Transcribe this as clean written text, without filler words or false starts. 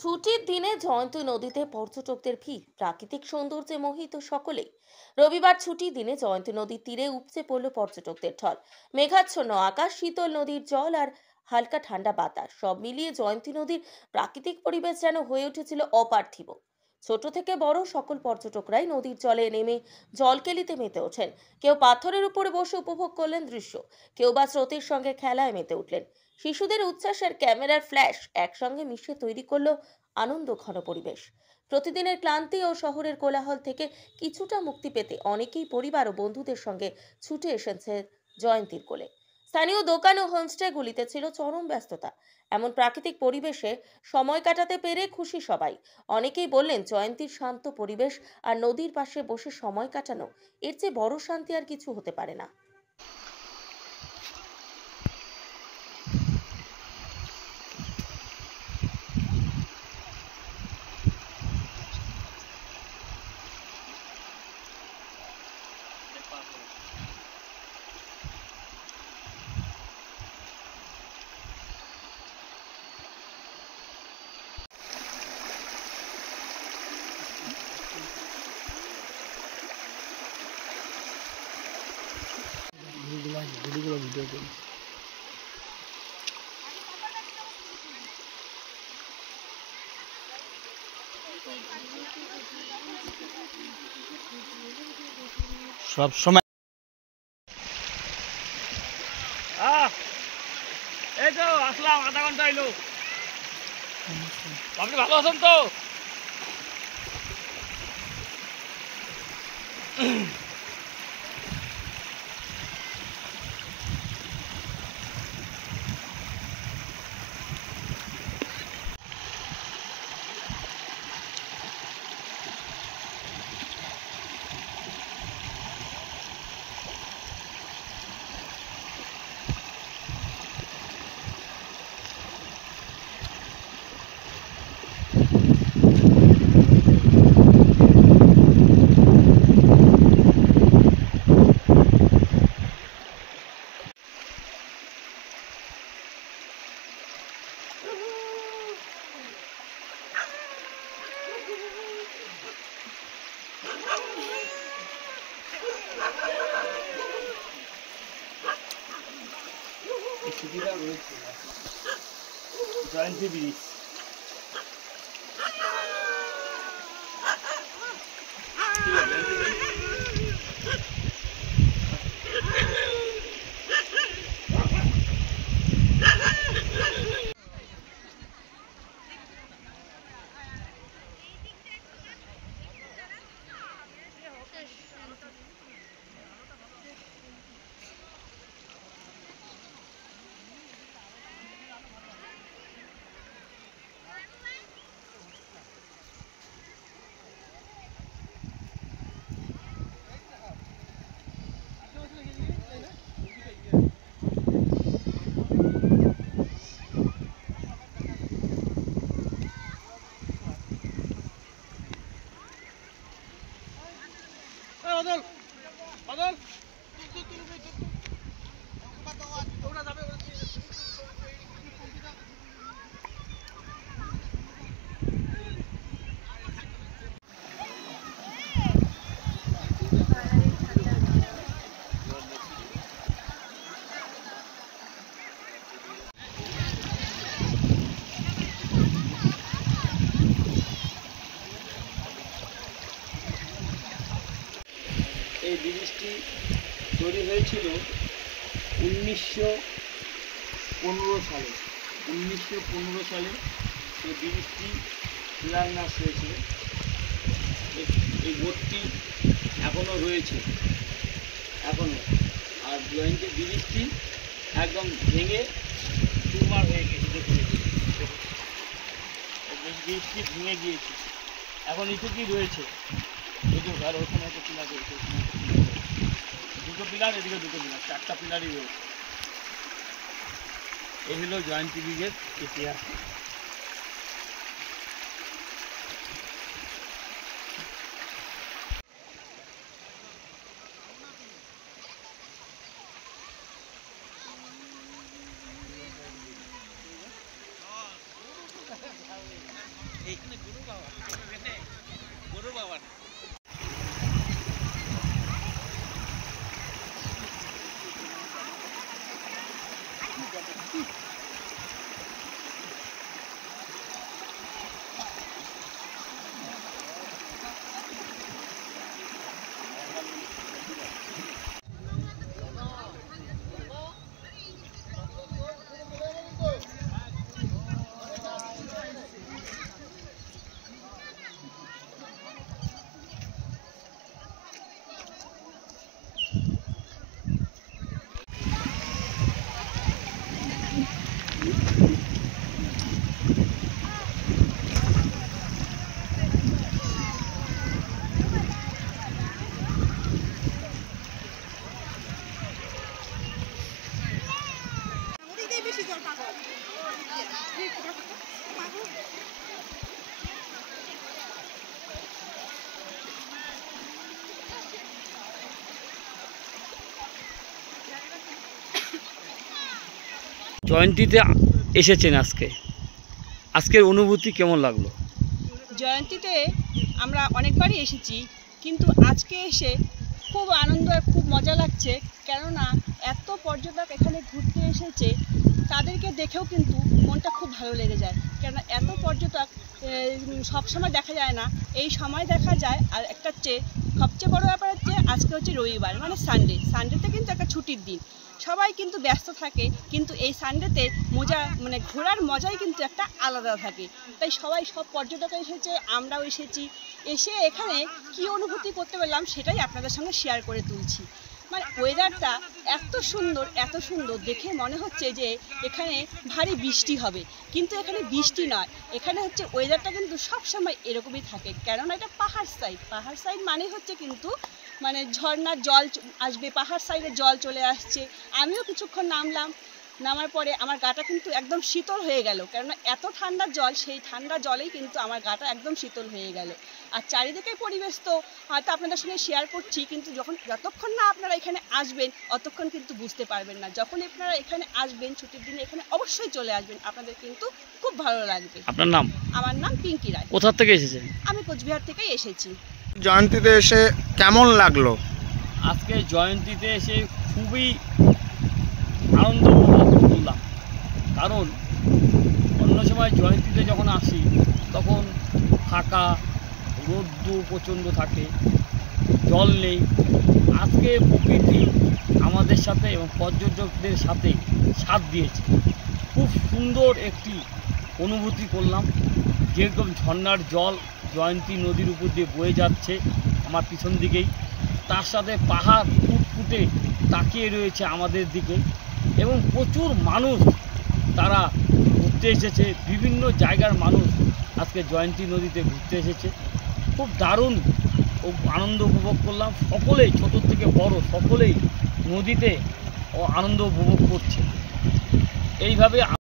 ছুটির দিনে জয়ন্তী নদীতে পর্যটকদের ভিড়, প্রাকৃতিক সৌন্দর্যে মোহিত সকলেই। রবিবার ছুটির দিনে জয়ন্তী নদীর তীরে উপচে পড়ল পর্যটকদের ঢল। মেঘাচ্ছন্ন আকাশ, শীতল নদীর জল আর হালকা ঠান্ডা বাতাস, সব মিলিয়ে জয়ন্তী নদীর প্রাকৃতিক পরিবেশ যেন হয়ে উঠেছিল অপার্থিব। ছোট থেকে বড় সকল পর্যটকরাই নদীর জলে নেমে জলকেলিতে মেতে ওঠেন। কেউ পাথরের উপরে বসে উপভোগ করলেন দৃশ্য, কেউ বা স্রোতের সঙ্গে খেলায় মেতে উঠলেন। শিশুদের উচ্ছ্বাস আর ক্যামেরার ফ্ল্যাশ একসঙ্গে মিশে তৈরি করলো আনন্দ ঘন পরিবেশ। প্রতিদিনের ক্লান্তি ও শহরের কোলাহল থেকে কিছুটা মুক্তি পেতে অনেকেই পরিবার ও বন্ধুদের সঙ্গে ছুটে এসেছে জয়ন্তীর কোলে। স্থানীয় দোকান ও হোমস্টেগুলিতে ছিল চরম ব্যস্ততা। এমন প্রাকৃতিক পরিবেশে সময় কাটাতে পেরে খুশি সবাই। অনেকেই বললেন, জয়ন্তীর শান্ত পরিবেশ আর নদীর পাশে বসে সময় কাটানো, এর চেয়ে বড় শান্তি আর কিছু হতে পারে না। ভিডিও করি। সব সময় এই তো আসলাম, আধা ঘন্টা এলো। আপনি ভালো আছেন তো? সিটিটা রয়েছে জয়ন্তী ব্রিজ। বাদল বাদল এই ব্রিজটি তৈরি হয়েছিল 1915 সালে। 1915 সালে এই ব্রিজটি শিলান্যাস হয়েছিল। এই বোটটি এখনও রয়েছে, এখনও। আর জয়ন্তী ব্রিজটি একদম ভেঙে চুরমার হয়ে গেছে। দেখুন, ব্রিজটি ভেঙে গিয়েছে, এখন এটুকুই রয়েছে। এটুকু, আর ওখানে একটা পিলার রয়েছে, দুটো পিলার, এদিকে দুটো পিলার, চারটা পিলারই রয়েছে। এই হলো জয়ন্তী ব্রিজের ইতিহাস। জয়ন্তীতে এসেছেন আজকের অনুভূতি কেমন লাগলো? জয়ন্তীতে আমরা অনেকবারই এসেছি, কিন্তু আজকে এসে খুব আনন্দ আর খুব মজা লাগছে। কেননা এত পর্যটক এখানে ঘুরতে এসেছে, তাদেরকে দেখেও কিন্তু মনটা খুব ভালো লেগে যায়। কেননা এত পর্যটক সবসময় দেখা যায় না, এই সময় দেখা যায়। আর একটা সবচেয়ে বড় ব্যাপার হচ্ছে আজকে হচ্ছে রবিবার, মানে সানডেতে কিন্তু একটা ছুটির দিন, সবাই কিন্তু ব্যস্ত থাকে, কিন্তু এই সানডেতে ঘোরার মজাই কিন্তু একটা আলাদা থাকে। তাই সব পর্যটক এসেছে, আমরাও এসেছি। এসে এখানে কি অনুভূতি করতে পারলাম সেটাই আপনাদের সঙ্গে শেয়ার করে তুলছি। মানে ওয়েদারটা এত সুন্দর দেখে মনে হচ্ছে যে এখানে ভারী বৃষ্টি হবে, কিন্তু এখানে বৃষ্টি নয়, এখানে হচ্ছে ওয়েদারটা কিন্তু সবসময় এরকমই থাকে। কেননা এটা পাহাড় সাইড মানে হচ্ছে কিন্তু ঝর্ণার জল আসবে, পাহাড় সাইডে জল চলে আসছে। আমিও কিছুক্ষণ নামার পরে আমার গাটা কিন্তু একদম শীতল হয়ে গেল। কেননা এত ঠান্ডা জল, সেই ঠান্ডা জলেই কিন্তু আমার গাটা একদম শীতল হয়ে গেল। আর চারিদিকে পরিবেশ তো হয়তো আপনাদের সঙ্গে শেয়ার করছি, কিন্তু যতক্ষণ না আপনারা এখানে আসবেন অতক্ষণ কিন্তু বুঝতে পারবেন না। যখন আপনারা এখানে আসবেন ছুটির দিনে, এখানে অবশ্যই চলে আসবেন, আপনাদের কিন্তু খুব ভালো লাগবে। আপনার নাম? আমার নাম পিঙ্কি রায়। কোথা থেকে এসেছেন? আমি কোচবিহার থেকেই এসেছি। জয়ন্তীতে এসে কেমন লাগলো? আজকে জয়ন্তীতে এসে খুবই আনন্দ উপভোগ করলাম। কারণ অন্য সময় জয়ন্তীতে যখন আসি তখন ফাঁকা, রোদ্দুর প্রচণ্ড থাকে, জল নেই। আজকে প্রকৃতি আমাদের সাথে এবং পর্যটকদের সাথে সাথ দিয়েছে। খুব সুন্দর একটি অনুভূতি করলাম। যেরকম ঝর্ণার জল জয়ন্তী নদীর উপর দিয়ে বয়ে যাচ্ছে আমার পিছন দিকেই, তার সাথে পাহাড় ফুটফুটে তাকিয়ে রয়েছে আমাদের দিকে, এবং প্রচুর মানুষ তারা ঘুরতে এসেছে। বিভিন্ন জায়গার মানুষ আজকে জয়ন্তী নদীতে ঘুরতে এসেছে। খুব দারুণ আনন্দ উপভোগ করলাম। সকলেই, ছোট থেকে বড় সকলেই নদীতে আনন্দ উপভোগ করছে। এইভাবে